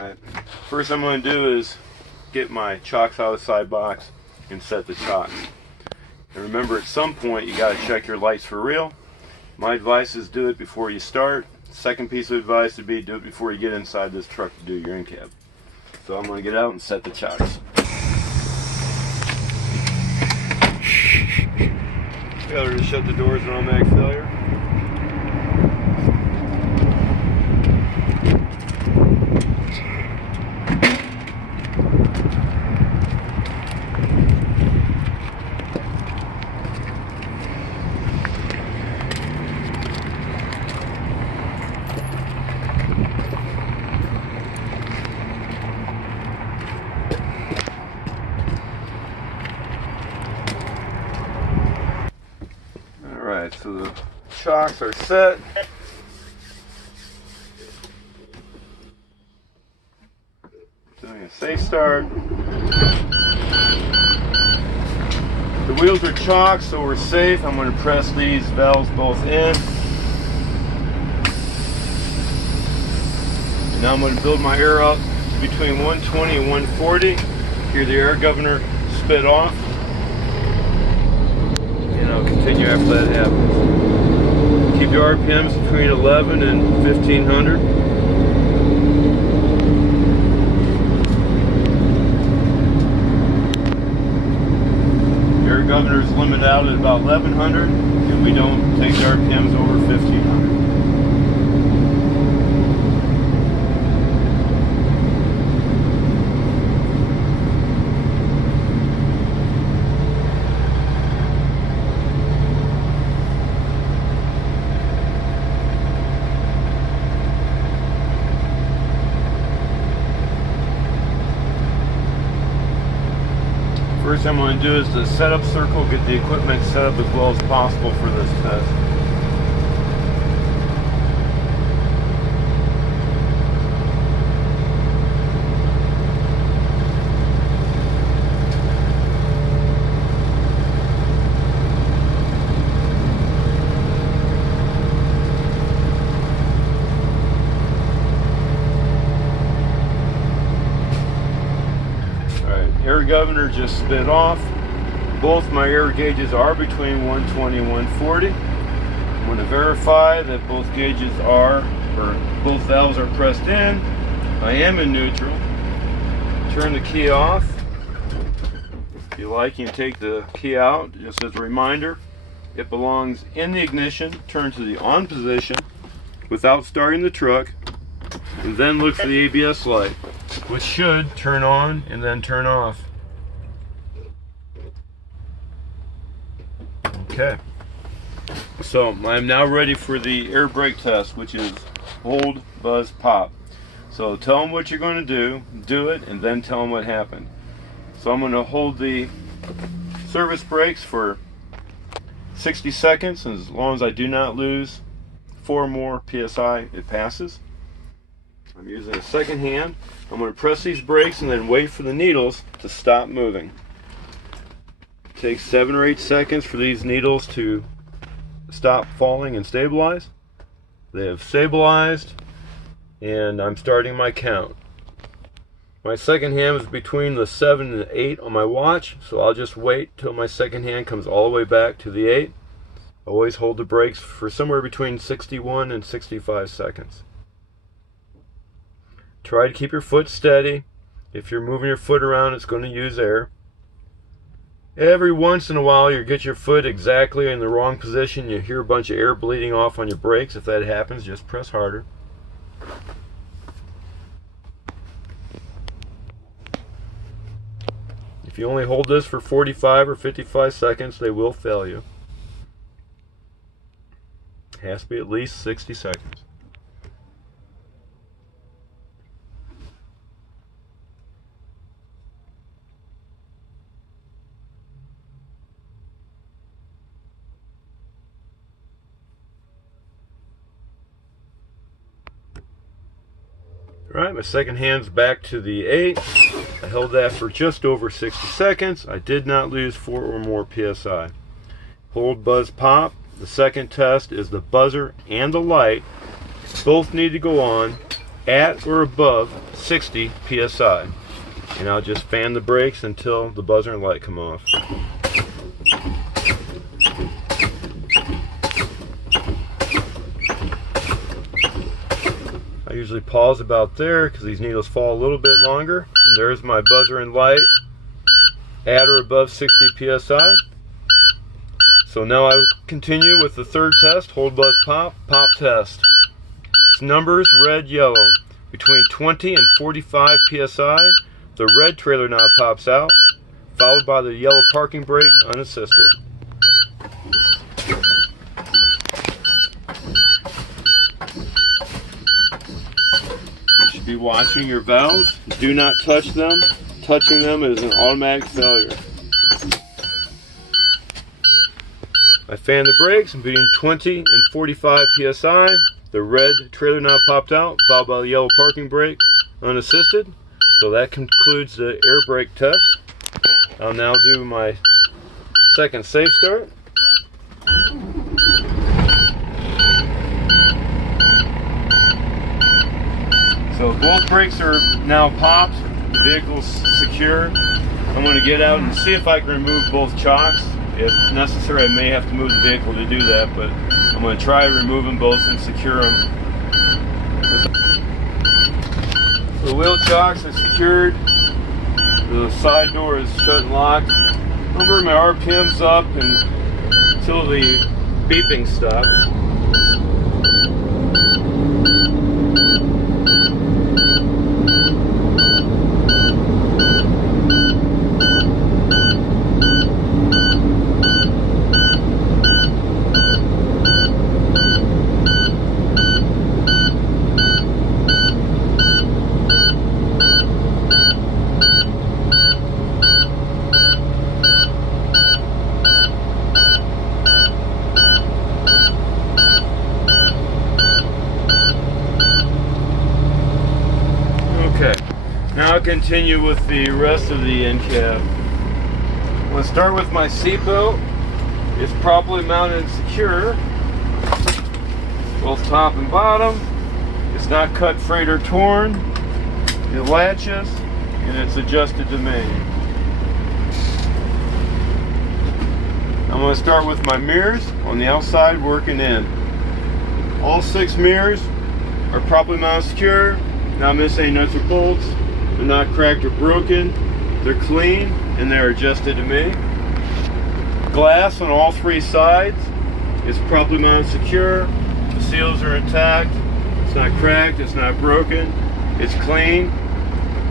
Alright, first I'm going to do is get my chocks out of the side box and set the chocks. And remember, at some point you got to check your lights for real. My advice is do it before you start. Second piece of advice would be do it before you get inside this truck to do your in-cab. So I'm going to get out and set the chocks. Failure to shut the doors on automatic failure. Alright, so the chocks are set. Doing a safe start. The wheels are chocked, so we're safe. I'm going to press these valves both in. And now I'm going to build my air up between 120 and 140. Hear the air governor spit off. And I'll continue after that happens. Keep your RPMs between 11 and 1500. Air governors limit out at about 1100, and we don't take the RPMs over 1500. First thing I'm going to do is the setup circle, get the equipment set up as well as possible for this test. Air governor just spit off. Both my air gauges are between 120 and 140. I'm going to verify that both gauges are, or both valves are pressed in. I am in neutral. Turn the key off. If you like, you can take the key out. Just as a reminder, it belongs in the ignition. Turn to the on position without starting the truck, and then look for the ABS light, which should turn on and then turn off. Okay, so I'm now ready for the air brake test, which is hold, buzz, pop. So tell them what you're going to do it, and then tell them what happened. So I'm going to hold the service brakes for 60 seconds, and as long as I do not lose 4 more PSI, it passes. I'm using a second hand. I'm going to press these brakes and then wait for the needles to stop moving. It takes 7 or 8 seconds for these needles to stop falling and stabilize. They have stabilized, and I'm starting my count. My second hand is between the 7 and the 8 on my watch, so I'll just wait till my second hand comes all the way back to the 8. Always hold the brakes for somewhere between 61 and 65 seconds. Try to keep your foot steady. If you're moving your foot around, it's going to use air. Every once in a while, you get your foot exactly in the wrong position. You hear a bunch of air bleeding off on your brakes. If that happens, just press harder. If you only hold this for 45 or 55 seconds, they will fail you. It has to be at least 60 seconds. Alright, my second hand's back to the 8. I held that for just over 60 seconds. I did not lose 4 or more PSI. Hold, buzz, pop. The second test is the buzzer and the light. Both need to go on at or above 60 psi. And I'll just fan the brakes until the buzzer and light come off. I usually pause about there because these needles fall a little bit longer. And there's my buzzer and light at or above 60 psi. So now I continue with the third test, hold, buzz, pop, pop test. It's numbers red, yellow. Between 20 and 45 psi, the red trailer knob pops out, followed by the yellow parking brake unassisted. You should be watching your valves. Do not touch them. Touching them is an automatic failure. I fan the brakes and between 20 and 45 psi, the red trailer knob popped out, followed by the yellow parking brake unassisted. So that concludes the air brake test. I'll now do my second safe start. So both brakes are now popped, the vehicle's secure. I'm going to get out and see if I can remove both chocks. If necessary, I may have to move the vehicle to do that, but I'm going to try to remove them both and secure them. The wheel chocks are secured. The side door is shut and locked. Number my RPMs up until the beeping stops. Now I'll continue with the rest of the Incab. I'm going to start with my seatbelt. It's properly mounted and secure, both top and bottom. It's not cut, frayed, or torn. It latches and it's adjusted to me. I'm going to start with my mirrors on the outside working in. All 6 mirrors are properly mounted secure, not missing any nuts or bolts. They're not cracked or broken. They're clean and they're adjusted to me. Glass on all 3 sides is properly mounted secure. The seals are intact. It's not cracked, it's not broken. It's clean.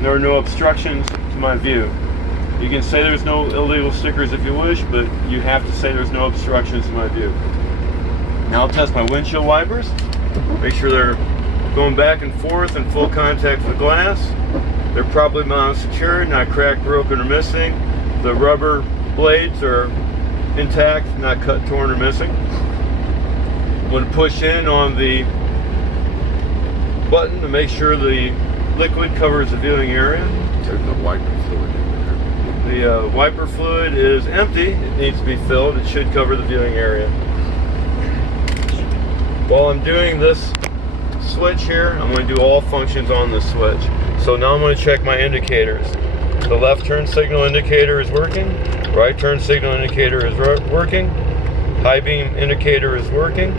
There are no obstructions to my view. You can say there's no illegal stickers if you wish, but you have to say there's no obstructions to my view. Now I'll test my windshield wipers. Make sure they're going back and forth in full contact with the glass. They're properly mounted secure, not cracked, broken, or missing. The rubber blades are intact, not cut, torn, or missing. I'm going to push in on the button to make sure the liquid covers the viewing area. There's no wiper fluid in there. The wiper fluid is empty. It needs to be filled. It should cover the viewing area. While I'm doing this switch here, I'm going to do all functions on the switch. So now I'm going to check my indicators. The left turn signal indicator is working. Right turn signal indicator is working. High beam indicator is working.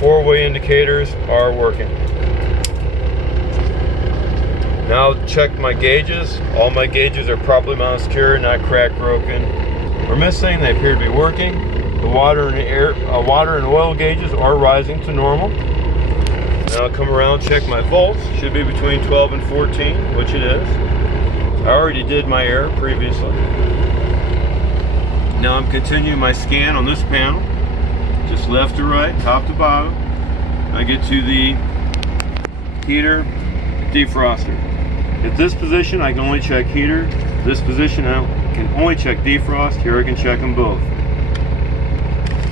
4-way indicators are working. Now check my gauges. All my gauges are properly mounted secure, not cracked, broken, or missing. They appear to be working. The water and oil gauges are rising to normal. Now I'll come around and check my volts. Should be between 12 and 14, which it is. I already did my air previously. Now I'm continuing my scan on this panel. Just left to right, top to bottom. I get to the heater, defroster. At this position, I can only check heater. This position, I can only check defrost. Here I can check them both.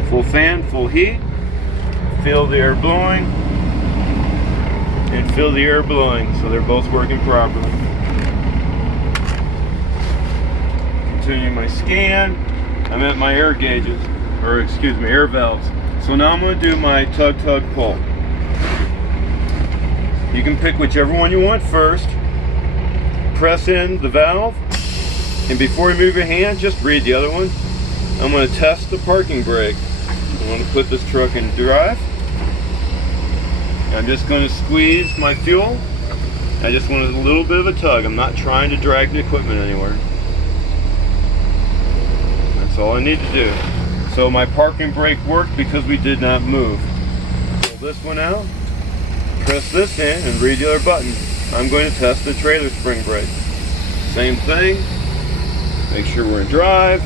Full fan, full heat. Feel the air blowing. And feel the air blowing, so they're both working properly. Continuing my scan. I'm at my air gauges, or excuse me, air valves. So now I'm going to do my tug pull. You can pick whichever one you want first. Press in the valve, and before you move your hand, just read the other one. I'm going to test the parking brake. I'm going to put this truck in drive. I'm just going to squeeze my fuel. I just want a little bit of a tug. I'm not trying to drag the equipment anywhere. That's all I need to do. So my parking brake worked because we did not move. Pull this one out, press this in, and read the other button. I'm going to test the trailer spring brake. Same thing. Make sure we're in drive.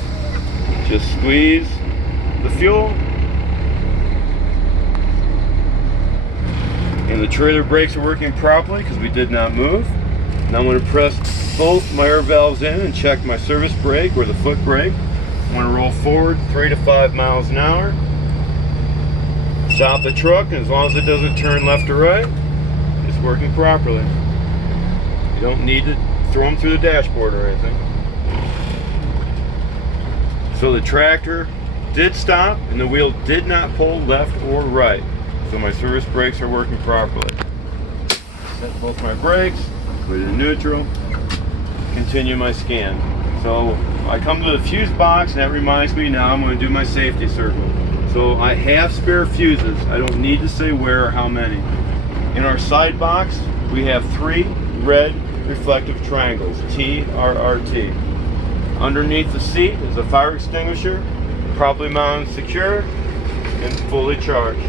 Just squeeze the fuel. And the trailer brakes are working properly because we did not move. Now I'm going to press both my air valves in and check my service brake or the foot brake. I'm going to roll forward 3 to 5 miles an hour. Stop the truck, and as long as it doesn't turn left or right, it's working properly. You don't need to throw them through the dashboard or anything. So the tractor did stop and the wheel did not pull left or right. So my service brakes are working properly. Set both my brakes, put it in neutral, continue my scan. So I come to the fuse box, and that reminds me now I'm going to do my safety circle. So I have spare fuses. I don't need to say where or how many. In our side box, we have 3 red reflective triangles, TRRT. Underneath the seat is a fire extinguisher, properly mounted, secure, and fully charged.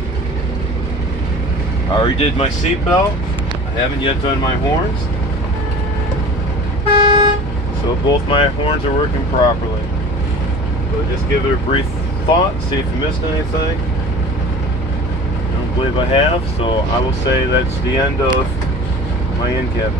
I already did my seat belt. I haven't yet done my horns. So both my horns are working properly. So just give it a brief thought, see if you missed anything. I don't believe I have, so I will say that's the end of my Incab.